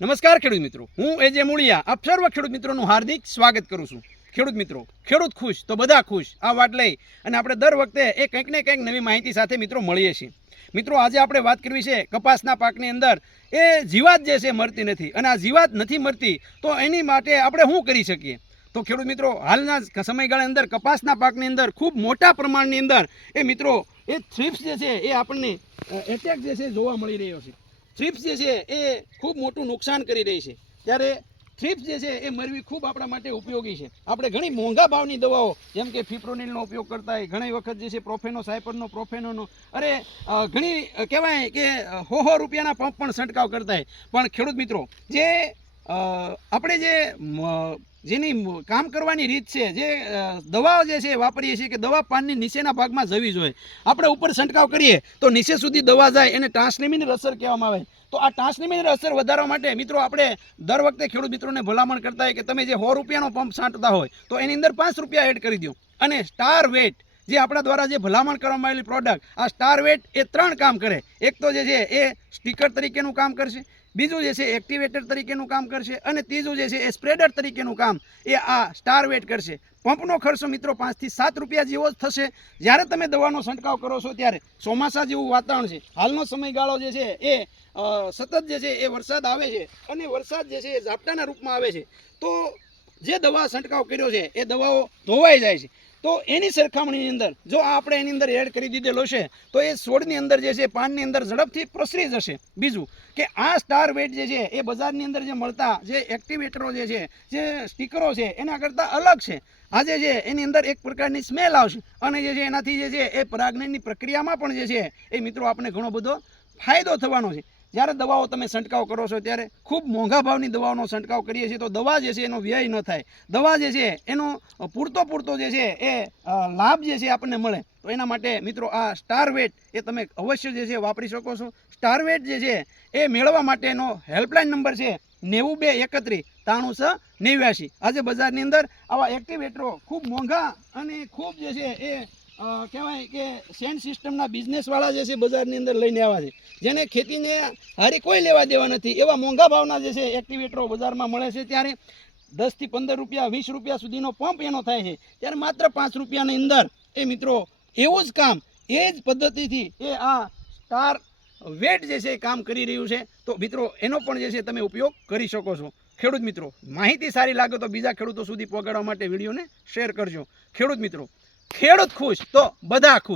નમસ્કાર ખેડૂત મિત્રો, હું એજે મૂળિયા આપ સર્વ ખેડૂત મિત્રોનું હાર્દિક સ્વાગત કરું છું। ખેડૂત મિત્રો, ખેડૂત ખુશ તો બધા ખુશ આ વાત લઈ અને આપણે દર વખતે એ કંઈક ને કંઈક નવી માહિતી સાથે મિત્રો મળીએ છીએ। મિત્રો, આજે આપણે વાત કરવી છે કપાસના પાકની અંદર એ જીવાત જે છે મરતી નથી, અને આ જીવાત નથી મરતી તો એની માટે આપણે શું કરી શકીએ। તો ખેડૂત મિત્રો, હાલના સમયગાળાની અંદર કપાસના પાકની અંદર ખૂબ મોટા પ્રમાણની અંદર એ મિત્રો એ થ્રિપ્સ જે છે એ આપણને એટેક જે છે જોવા મળી રહ્યો છે। થ્રિપ્સ જે છે એ ખૂબ મોટું નુકસાન કરી રહી છે, ત્યારે થ્રિપ્સ જે છે એ મરવી ખૂબ આપણા માટે ઉપયોગી છે। આપણે ઘણી મોંઘા ભાવની દવાઓ જેમ કે ફિપ્રોનિલનો ઉપયોગ કરતા હોય, ઘણી વખત જે છે પ્રોફેનો સાયપરનો પ્રોફેનોનો ઘણી કહેવાય કે સો રૂપિયાના પંપ પણ છંટકાવ કરતા હોય, પણ ખેડૂત મિત્રો જે આપણે જેની કામ કરવાની રીત છે, જે દવાઓ જે છે વાપરીએ છીએ કે દવા પાનની નીચેના ભાગમાં જવી જોઈએ। આપણે ઉપર છંટકાવ કરીએ તો નીચે સુધી દવા જાય, એને ટ્રાન્સલિમિનલ અસર કહેવામાં આવે। તો આ ટ્રાન્સલિમિનલ અસર વધારવા માટે મિત્રો આપણે દર વખતે ખેડૂત મિત્રોને ભલામણ કરતા હોય કે તમે જે 100 રૂપિયાનો પંપ છાંટતા હોય તો એની અંદર 5 રૂપિયા એડ કરી દો, અને સ્ટાર વેટ જે આપણા દ્વારા જે ભલામણ કરવામાં આવેલી પ્રોડક્ટ આ સ્ટાર વેટ એ 3 કામ કરે। એક તો જે છે એ સ્ટીકર તરીકેનું કામ કરશે, બીજું જે છે એક્ટિવેટર તરીકેનું કામ કરશે, અને ત્રીજું જે છે એ સ્પ્રેડર તરીકેનું કામ એ આ સ્ટાર વેટ કરશે। પંપનો ખર્ચો મિત્રો 5 થી 7 રૂપિયા જેવો જ થશે। જ્યારે તમે દવાનો છંટકાવ કરો છો ત્યારે ચોમાસા જેવું વાતાવરણ છે, હાલનો સમયગાળો જે છે એ સતત જે છે એ વરસાદ આવે છે, અને વરસાદ જે છે એ ઝાપટાના રૂપમાં આવે છે, તો જે દવા છંટકાવ કર્યો છે એ દવાઓ ધોવાઈ જાય છે। તો એની સરખામણીની અંદર જો આપણે એની અંદર એડ કરી દીધેલો છે તો એ છોડની અંદર જે છે પાનની અંદર ઝડપથી પ્રસરી જશે। બીજું કે આ સ્ટાર વેટ જે છે એ બજારની અંદર જે મળતા જે એક્ટિવેટરો જે છે, જે સ્ટીકરો છે એના કરતાં અલગ છે। આજે જે એની અંદર એક પ્રકારની સ્મેલ આવશે, અને જે છે એનાથી જે છે એ પરાગનની પ્રક્રિયામાં પણ જે છે એ મિત્રો આપણે ઘણો બધો ફાયદો થવાનો છે। જ્યારે દવાઓ તમે છંટકાવ કરો છો ત્યારે ખૂબ મોંઘા ભાવની દવાઓનો છંટકાવ કરીએ છીએ તો દવા જે છે એનો વ્યય ન થાય, દવા જે છે એનો પૂરતો જે છે એ લાભ જે છે આપણને મળે। તો એના માટે મિત્રો આ સ્ટાર વેટ એ તમે અવશ્ય જે છે વાપરી શકો છો। સ્ટાર વેટ જે છે એ મેળવવા માટેનો હેલ્પલાઇન નંબર છે 9231 93 આજે બજારની અંદર આવા એક્ટિવેટરો ખૂબ મોંઘા અને ખૂબ જે છે એ કહેવાય કે સેન્ડ સિસ્ટમના બિઝનેસવાળા જે છે બજારની અંદર લઈને આવ્યા છે, જેને ખેતીને હારી કોઈ લેવા દેવા નથી, એવા મોંઘા ભાવના જે છે એક્ટિવેટરો બજારમાં મળે છે। ત્યારે 10 થી 15 રૂપિયા 20 રૂપિયા સુધીનો પંપ એનો થાય છે, ત્યારે માત્ર 5 રૂપિયાની અંદર એ મિત્રો એવું જ કામ એ જ પદ્ધતિથી એ આ સ્ટાર વેટ જે છે એ કામ કરી રહ્યું છે। તો મિત્રો એનો પણ જે છે તમે ઉપયોગ કરી શકો છો। ખેડૂત મિત્રો, માહિતી સારી લાગે તો બીજા ખેડૂતો સુધી પહોંચાડવા માટે વિડીયોને શેર કરજો। ખેડૂત મિત્રો, ખેડૂત ખુશ તો બધા ખુશ।